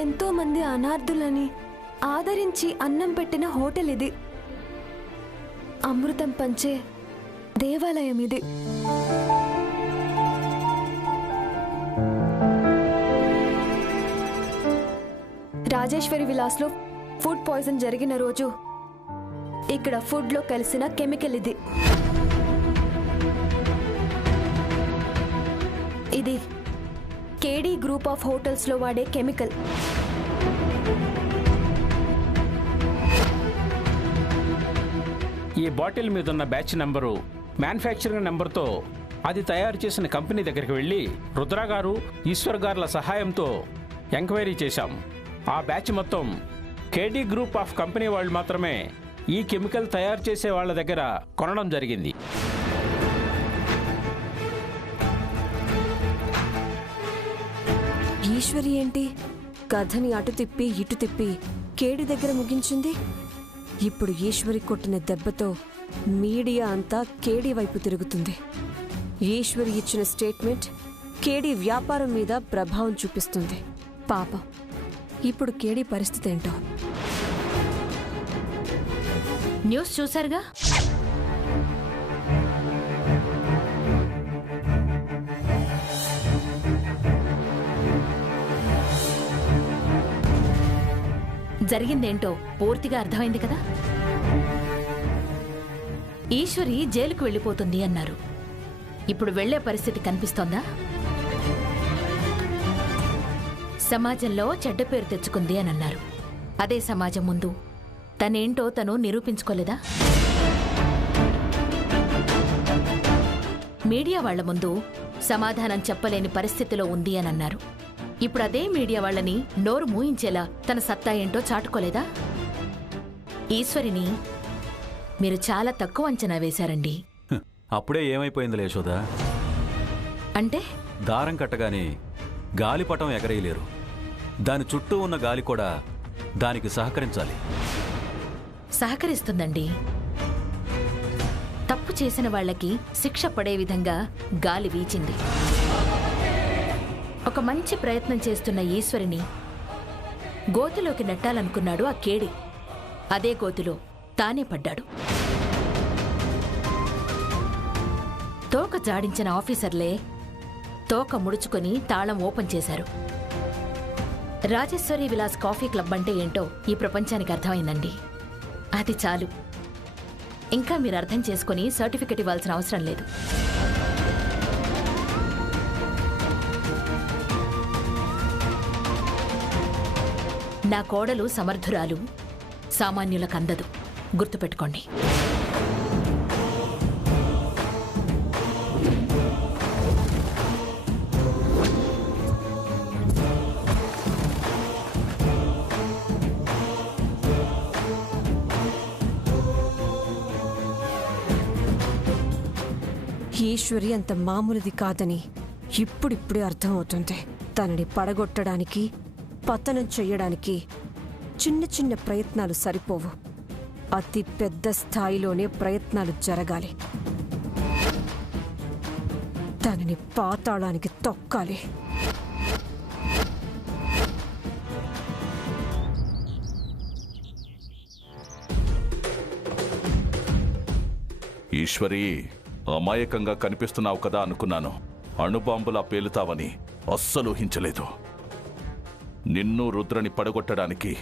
ఎంతో మంది అనార్థులని ఆదరించి అన్నం పెట్టిన హోటల్ ఇది. అమృతం పంచే దేవాలయం ఇది. రాజేశ్వరి విలాస్లో ఫుడ్ పాయిజన్ జరిగిన రోజు ఇక్కడ ఫుడ్లో కలిసిన కెమికల్ ఇది. ఇది కేడీ గ్రూప్ ఆఫ్ హోటల్స్లో వాడే కెమికల్. ఈ బాటిల్ మీద ఉన్న బ్యాచ్ నెంబరు మ్యానుఫ్యాక్చరింగ్ నెంబర్తో అది తయారు చేసిన కంపెనీ దగ్గరికి వెళ్ళి రుద్ర గారు, ఈశ్వర్ గారుల సహాయంతో ఎంక్వైరీ చేశాం. ఆ బ్యాచ్ మొత్తం కేడీ గ్రూప్ ఆఫ్ కంపెనీ వాళ్ళు మాత్రమే ఈ కెమికల్ తయారు చేసే వాళ్ళ దగ్గర కొనడం జరిగింది. ఈశ్వరి ఏంటి కథని అటు తిప్పి ఇటు తిప్పి కేడి దగ్గర ముగించింది? ఇప్పుడు ఈశ్వరి కొట్టిన దెబ్బతో మీడియా అంతా కేడి వైపు తిరుగుతుంది. ఈశ్వరి ఇచ్చిన స్టేట్మెంట్ కేడి వ్యాపారం మీద ప్రభావం చూపిస్తుంది. పాపం ఇప్పుడు కేడి పరిస్థితి ఏంటో. న్యూస్ చూశారుగా? జరిగిందేంటో పూర్తిగా అర్థమైంది కదా. ఈశ్వరి జైలుకు వెళ్ళిపోతుంది అన్నారు. ఇప్పుడు వెళ్లే పరిస్థితి కనిపిస్తోందా? సమాజంలో చెడ్డ పేరు తెచ్చుకుంది అని అన్నారు. అదే సమాజం ముందు తనేంటో తను నిరూపించుకోలేదా? మీడియా వాళ్ల ముందు సమాధానం చెప్పలేని పరిస్థితిలో ఉంది అని అన్నారు. ఇప్పుడు అదే మీడియా వాళ్ళని నోరు మూయించేలా తన సత్తా ఏంటో చాటుకోలేదా? ఈశ్వరిని మీరు చాలా తక్కువ అంచనా వేశారండి. అప్పుడే ఏమైపోయింది యశోదా? అంటే దారం కట్టగానే గాలిపటం ఎగరేయలేరు. దాని చుట్టూ ఉన్న గాలి కూడా దానికి సహకరించాలి. సహకరిస్తుందండి. తప్పు చేసిన వాళ్లకి శిక్ష పడే విధంగా గాలి వీచింది. ఒక మంచి ప్రయత్నం చేస్తున్న ఈశ్వరిని గోతిలోకి నెట్టాలనుకున్నాడు ఆ కేడి. అదే గోతిలో తానే పడ్డాడు. తోక జాడించిన ఆఫీసర్లే తోక ముడుచుకొని తాళం ఓపెన్ చేశారు. రాజేశ్వరి విలాస్ కాఫీ క్లబ్ అంటే ఏంటో ఈ ప్రపంచానికి అర్థమైందండి. అది చాలు. ఇంకా మీరు అర్థం చేసుకుని సర్టిఫికెట్ ఇవ్వాల్సిన అవసరం లేదు. నా కోడలు సమర్థురాలు, సామాన్యులకు అందదు. గుర్తుపెట్టుకోండి. ఈశ్వరి అంత మామూలుది కాదని ఇప్పుడిప్పుడే అర్థమవుతుంది. తనని పడగొట్టడానికి, పతనం చెయ్యడానికి చిన్న చిన్న ప్రయత్నాలు సరిపోవు. అతి పెద్ద స్థాయిలోనే ప్రయత్నాలు జరగాలి. తనని పాతాళానికి తొక్కాలి. ఈశ్వరి, అమాయకంగా కనిపిస్తున్నావు కదా అనుకున్నాను. అణుబాంబులా పేలుతావని అస్సలు ఊహించలేదు. నిన్ను రుద్రని పడగొట్టడానికి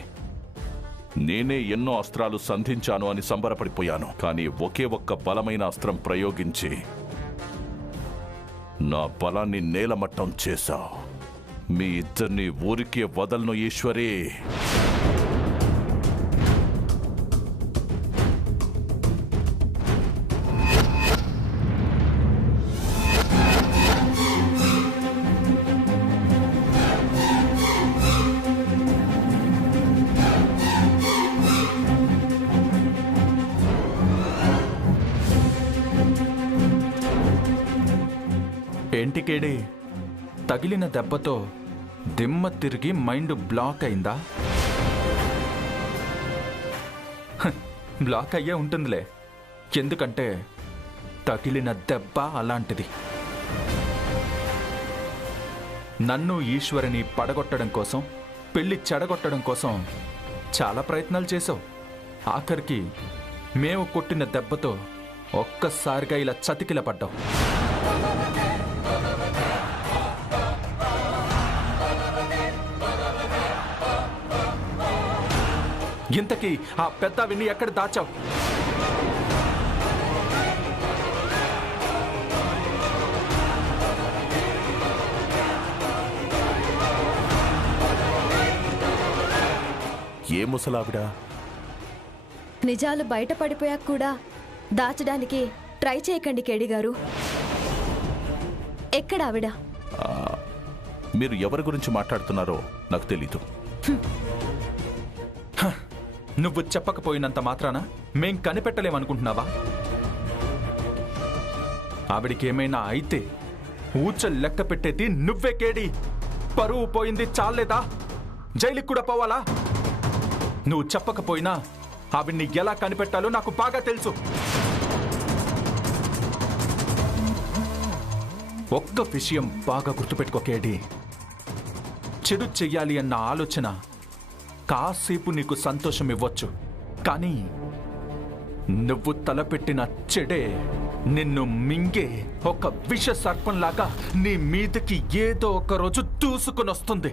నేనే ఎన్నో అస్త్రాలు సంధించాను అని సంబరపడిపోయాను. కానీ ఒకే ఒక్క బలమైన అస్త్రం ప్రయోగించి నా బలాన్ని నేలమట్టం చేశావు. మీ ఇద్దరిని ఊరికే వదలను ఈశ్వరి. ఏంటి కేడి, తగిలిన దెబ్బతో దిమ్మ తిరిగి మైండ్ బ్లాక్ అయిందా? బ్లాక్ అయ్యే ఉంటుందిలే. ఎందుకంటే తగిలిన దెబ్బ అలాంటిది. నన్ను ఈశ్వరిని పడగొట్టడం కోసం పెళ్లి చెడగొట్టడం కోసం చాలా ప్రయత్నాలు చేసావు. ఆఖరికి మేము కొట్టిన దెబ్బతో ఒక్కసారిగా ఇలా చతికిల పడ్డావు. ఇంతకీ ఆ పెద్ద విని ఎక్కడ దాచావు? ఏ ముసలావిడ? నిజాలు బయటపడిపోయాక కూడా దాచడానికి ట్రై చేయకండి కేడి గారు. ఎక్కడ ఆవిడ? మీరు ఎవరి గురించి మాట్లాడుతున్నారో నాకు తెలీదు. నువ్వు చెప్పకపోయినంత మాత్రాన మేం కనిపెట్టలేమనుకుంటున్నావా? ఆవిడికేమైనా అయితే ఊచ లెక్క పెట్టేది నువ్వే కేడి. పరువు పోయింది చాలేదా? జైలుకి కూడా పోవాలా? నువ్వు చెప్పకపోయినా ఆవిడ్ని ఎలా కనిపెట్టాలో నాకు బాగా తెలుసు. ఒక్క విషయం బాగా గుర్తుపెట్టుకో కేడి. చెడు చెయ్యాలి అన్న ఆలోచన కాసేపు నీకు సంతోషం ఇవ్వచ్చు, కానీ నువ్వు తలపెట్టిన చెడే నిన్ను మింగే ఒక విష సర్పంలాగా నీ మీదకి ఏదో ఒక రోజు దూసుకుని వస్తుంది.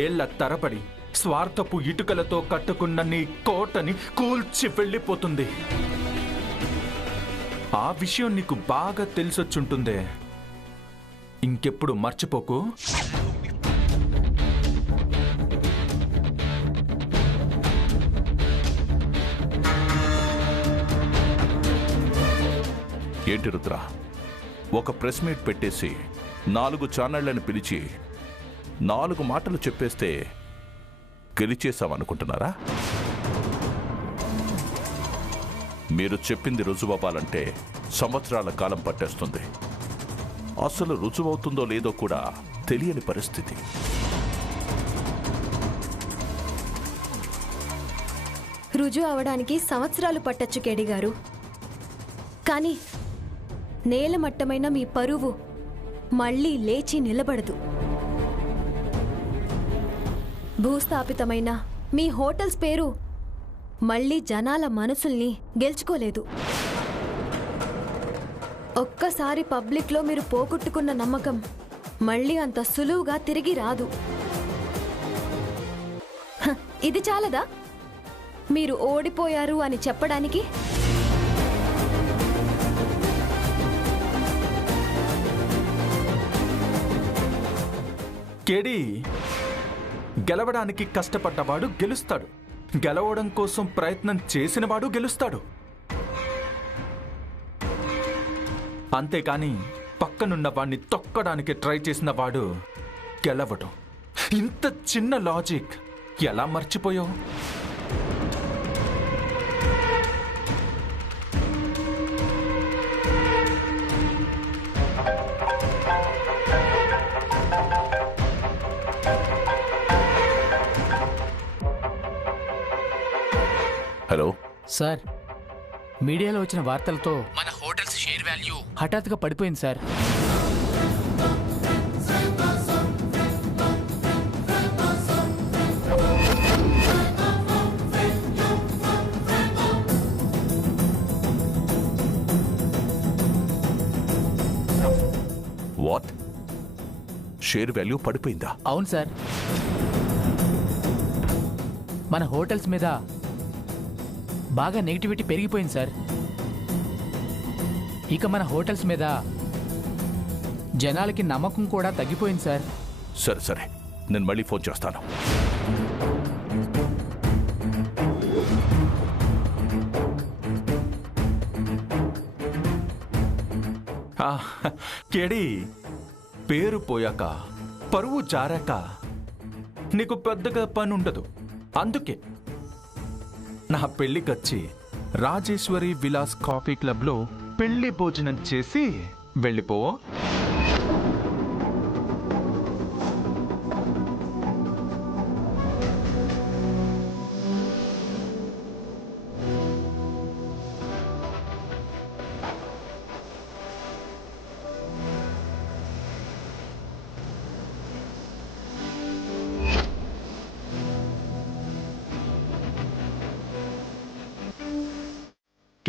ఏళ్ల తరబడి స్వార్థపు ఇటుకలతో కట్టుకున్న నీ కోటని కూల్చి వెళ్ళిపోతుంది. ఆ విషయం నీకు బాగా తెలిసొచ్చుంటుందే. ఇంకెప్పుడు మర్చిపోకు. ఏంటి రుద్ర, ఒక ప్రెస్ మీట్ పెట్టేసి 4 ఛానళ్లను పిలిచి 4 మాటలు చెప్పేస్తే గెలిచేశామనుకుంటున్నారా? మీరు చెప్పింది రుజువవ్వాలంటే సంవత్సరాల కాలం పట్టేస్తుంది. అసలు రుజువవుతుందో లేదో కూడా తెలియని పరిస్థితి. రుజువు అవడానికి సంవత్సరాలు పట్టొచ్చు కేడి గారు, కానీ నేలమట్టమైన మీ పరువు మళ్ళీ లేచి నిలబడదు. భూస్థాపితమైన మీ హోటల్స్ పేరు మళ్ళీ జనాల మనసుల్ని గెలుచుకోలేదు. ఒక్కసారి పబ్లిక్లో మీరు పోగొట్టుకున్న నమ్మకం మళ్ళీ అంత సులువుగా తిరిగి రాదు. ఇది చాలదా మీరు ఓడిపోయారు అని చెప్పడానికి? కేడి, గెలవడానికి కష్టపడ్డవాడు గెలుస్తాడు. గెలవడం కోసం ప్రయత్నం చేసినవాడు గెలుస్తాడు. అంతేకాని పక్కనున్న వాడిని తొక్కడానికి ట్రై చేసిన వాడు గెలవడం. ఇంత చిన్న లాజిక్ ఎలా మర్చిపోయావు? హలో సార్, మీడియాలో వచ్చిన వార్తలతో మన హోటల్స్ షేర్ వాల్యూ హఠాత్తుగా పడిపోయింది సార్. వాట్? షేర్ వాల్యూ పడిపోయిందా? అవును సార్, మన హోటల్స్ మీద బాగా నెగిటివిటీ పెరిగిపోయింది సార్. ఇక మన హోటల్స్ మీద జనాలకి నమ్మకం కూడా తగ్గిపోయింది సార్. సరే సరే, నేను మళ్ళీ ఫోన్ చేస్తాను. కేడి, పేరు పోయాక పరువు జారాక నీకు పెద్దగా పని ఉండదు. అందుకే నా పెళ్లికొచ్చి రాజేశ్వరి విలాస్ కాఫీ క్లబ్లో పెళ్లి భోజనం చేసి వెళ్ళిపో.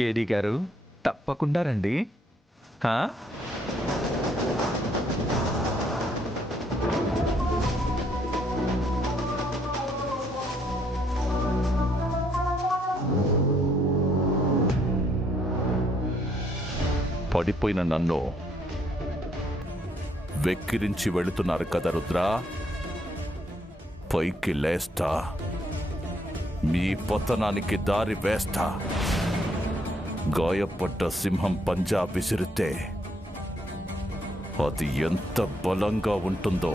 కేడి గారు తప్పకుండా రండి. హా? పడిపోయిన నన్ను వెక్కిరించి వెళుతున్నారు కదా రుద్రా, పైకి లేస్తా, మీ పతనానికి దారి వేస్తా. గాయపడ్డ సింహం పంజా విసిరితే అది ఎంత బలంగా ఉంటుందో,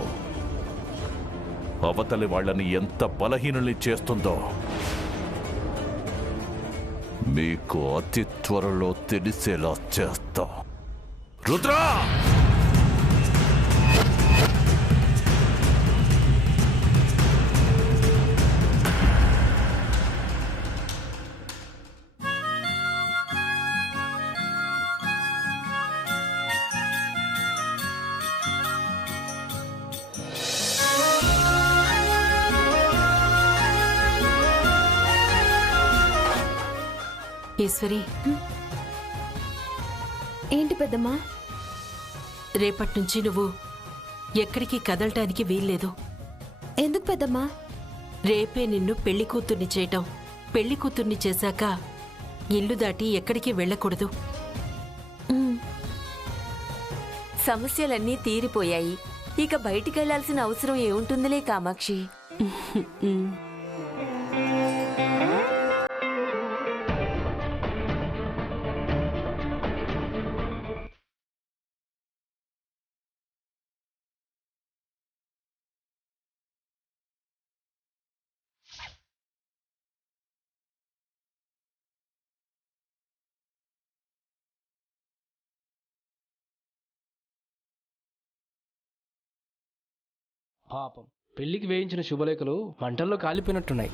అవతలి వాళ్ళని ఎంత బలహీనుల్ని చేస్తుందో మీకు అతి త్వరలో తెలిసేలా చేస్తా. రుద్రా! ఈశ్వరి, ఏంటి పెద్దమ్మా? రేపటి నుంచి నువ్వు ఎక్కడికి కదలటానికి వీల్లేదు. ఎందుకు పెద్దమ్మా? రేపే నిన్ను పెళ్లి కూతుర్ని చేయటం. పెళ్లి కూతుర్ని చేశాక ఇల్లు దాటి ఎక్కడికి వెళ్ళకూడదు. సమస్యలన్నీ తీరిపోయాయి. ఇక బయటికెళ్లాల్సిన అవసరం ఏముంటుందిలే కామాక్షి. పాపం పెళ్లికి వేయించిన శుభలేఖలు మంటల్లో కాలిపోయినట్టున్నాయి.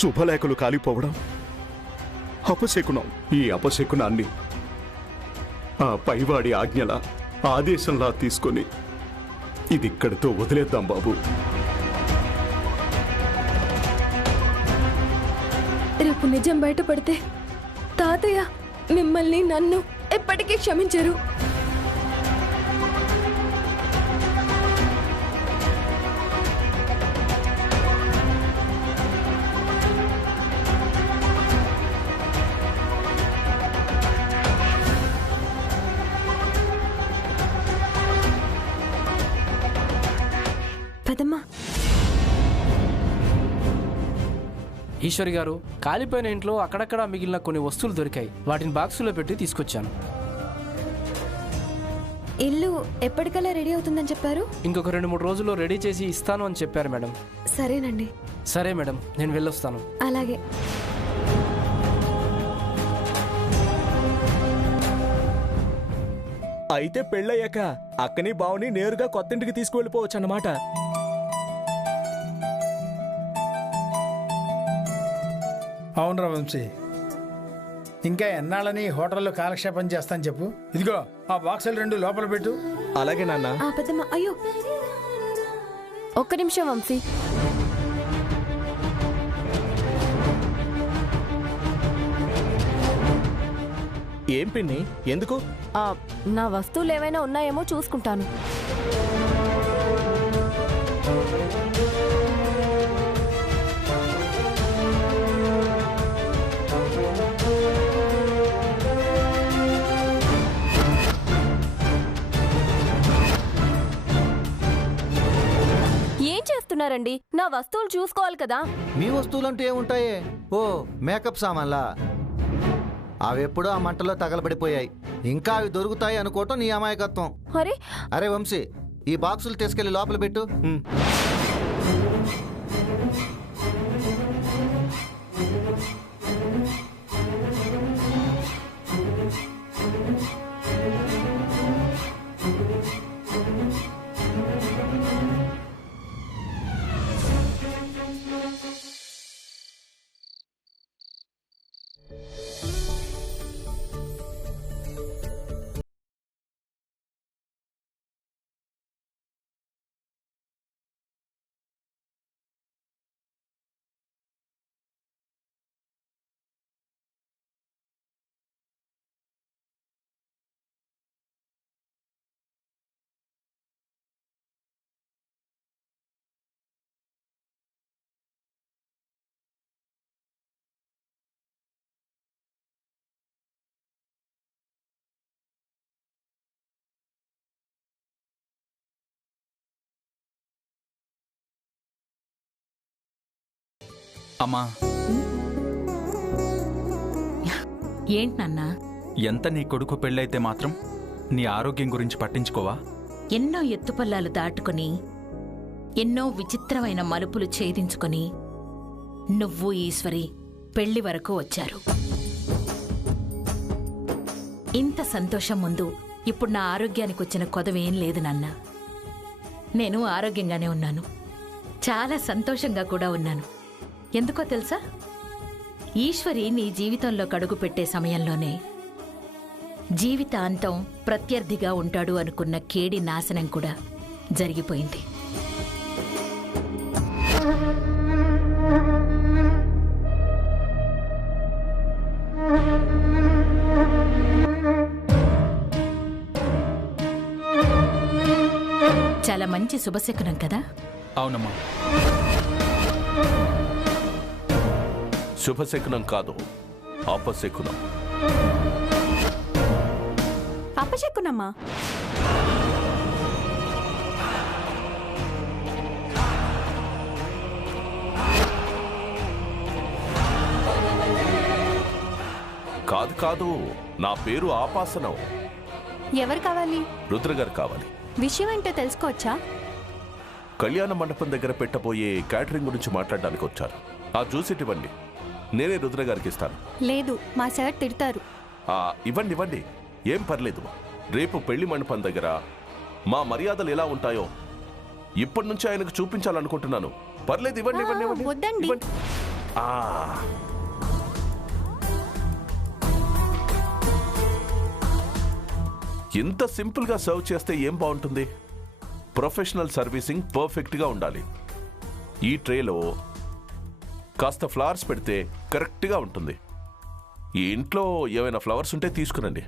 శుభలేఖలు కాలిపోవడం అపశకునం. ఈ అపశకునాన్ని ఆ పైవాడి ఆజ్ఞల ఆదేశంలా తీసుకొని ఇది ఇక్కడితో వదిలేద్దాం బాబు. రేపు నిజం బయటపడితే తాతయ్య మిమ్మల్ని నన్ను ఎప్పటికీ క్షమించరు. పెదమ్మా, ఈశ్వరి గారు, కాలిపోయిన ఇంట్లో అక్కడక్కడ మిగిలిన కొన్ని వస్తువులు దొరికాయి. వాటిని బాక్సులో పెట్టి తీసుకొచ్చాను. ఇల్లు ఎప్పటికల్లా రెడీ అవుతుందని చెప్పారు? ఇంకొక 2-3 రోజుల్లో రెడీ చేసి ఇస్తాను అని చెప్పారు మేడం. సరేనండి. సరే మేడం, నేను వెళ్ళొస్తాను. అలాగే. అయితే పెళ్ళయ్యాక అక్కని బావుని నేరుగా కొత్తింటికి తీసుకువెళ్ళిపోవచ్చు అన్నమాట. అవునరా వంశీ, ఇంకా ఎన్నాళ్ళని హోటల్లో కాలక్షేపం చేస్తాను చెప్పు. ఇదిగో ఆ బాక్సులు 2 లోపల పెట్టు. అలాగే నాన్న. పెద్దమ్మ, అయ్యో ఒక్క నిమిషం వంశీ. ఏం పిన్ని, ఎందుకు? నా వస్తువులు ఏమైనా ఉన్నాయేమో చూసుకుంటాను. ఏం చేస్తున్నారండి? నా వస్తువులు చూసుకోవాలి కదా. మీ వస్తువులంటూ ఏముంటాయే? ఓ మేకప్ సామాన్లా? అవెప్పుడూ ఆ మంటలో తగలబడిపోయాయి. ఇంకా అవి దొరుకుతాయి అనుకోవటం నీ అమాయకత్వం. అరే వంశీ, ఈ బాక్సులు తీసుకెళ్లి లోపల పెట్టు. అమ్మా, ఏంటి నాన్నా? ఎంత నీ కొడుకు పెళ్ళైతే మాత్రం నీ ఆరోగ్యం గురించి పట్టించుకోవా? ఎన్నో ఎత్తుపల్లాలు దాటుకుని ఎన్నో విచిత్రమైన మలుపులు ఛేదించుకొని నువ్వు ఈశ్వరి పెళ్లి వరకు వచ్చారు. ఇంత సంతోషం ముందు ఇప్పుడు నా ఆరోగ్యానికి వచ్చిన కొదవేం లేదు నాన్న. నేను ఆరోగ్యంగానే ఉన్నాను, చాలా సంతోషంగా కూడా ఉన్నాను. ఎందుకో తెలుసా? ఈశ్వరి నీ జీవితంలో కడుగు పెట్టే సమయంలోనే జీవితాంతం ప్రత్యర్థిగా ఉంటాడు అనుకున్న కేడి నాశనం కూడా జరిగిపోయింది. చాలా మంచి శుభశకునం కదా? అవునమ్మా. శుభశకునం కాదు, అపశకునం. అపశకునమ్మా? కాదు కాదు, నా పేరు ఆపాసనం. ఎవరు కావాలి? రుద్రగారు కావాలి. విషయం ఏంటో తెలుసుకోవచ్చా? కళ్యాణ మండపం దగ్గర పెట్టబోయే క్యాటరింగ్ గురించి మాట్లాడడానికి వచ్చారు. ఆ జ్యూస్ ఇవ్వండి, నేనే రుద్రగారికి ఇస్తాను. లేదు, మా సార్ తిడతారు. ఇవ్వండి ఇవ్వండి, ఏం పర్లేదు. రేపు పెళ్లి మండపం దగ్గర మా మర్యాదలు ఎలా ఉంటాయో ఇప్పటి నుంచి ఆయనకు చూపించాలనుకుంటున్నాను. పర్లేదు, ఇవ్వండి ఇవ్వండి ఇవ్వండి. వద్దండి. ఇంత సింపుల్ గా సర్వ్ చేస్తే ఏం బాగుంటుంది? ప్రొఫెషనల్ సర్వీసింగ్ పర్ఫెక్ట్ గా ఉండాలి. ఈ ట్రేలో కాస్త ఫ్లవర్స్ పెడితే కరెక్ట్ గా ఉంటుంది. ఈ ఇంట్లో ఏమైనా ఫ్లవర్స్ ఉంటే తీసుకురండి.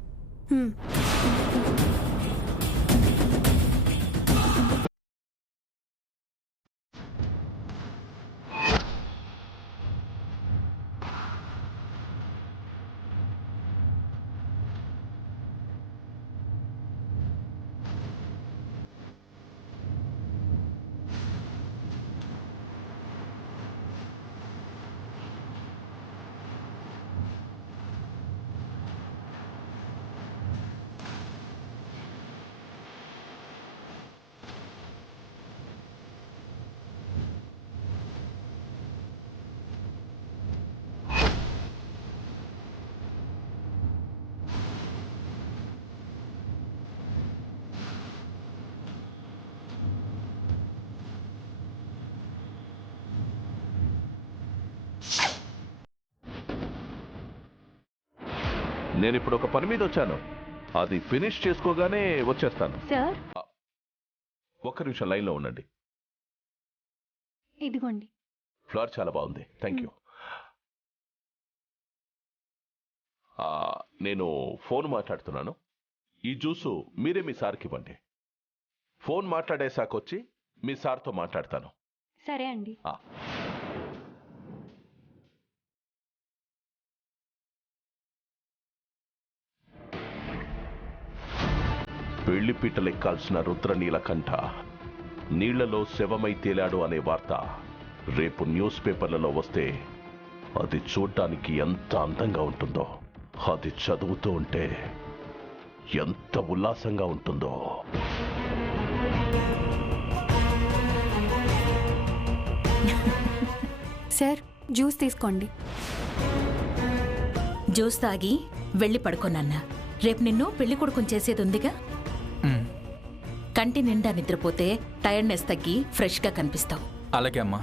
నేను ఇప్పుడు ఒక పని మీద వచ్చాను. అది ఫినిష్ చేసుకోగానే వచ్చేస్తాను. సార్, ఒక్క నిమిషం లైన్లో ఉండండి. ఇదిగోండి. ఫ్లవర్ చాలా బాగుంది, థ్యాంక్ యూ. నేను ఫోన్ మాట్లాడుతున్నాను. ఈ జ్యూసు మీరే మీ సార్కి ఇవ్వండి. ఫోన్ మాట్లాడేసాకొచ్చి మీ సార్తో మాట్లాడతాను. సరే అండి. పెళ్లిపీటలెక్కాల్సిన రుద్రనీలకంఠ నీళ్లలో శవమై తేలాడు అనే వార్త రేపు న్యూస్ పేపర్లలో వస్తే అది చూడ్డానికి ఎంత అందంగా ఉంటుందో, అది చదువుతూ ఉంటే ఎంత ఉల్లాసంగా ఉంటుందో. సార్, జ్యూస్ తీసుకోండి. జ్యూస్ తాగి వెళ్ళి పడుకోనన్నా. రేపు నిన్ను పెళ్లి కొడుకుని చేసేది ఉందిగా. కంటి నిండా నిద్రపోతే టైర్డ్నెస్ తగ్గి ఫ్రెష్గా కనిపిస్తావు. అలాగే అమ్మా.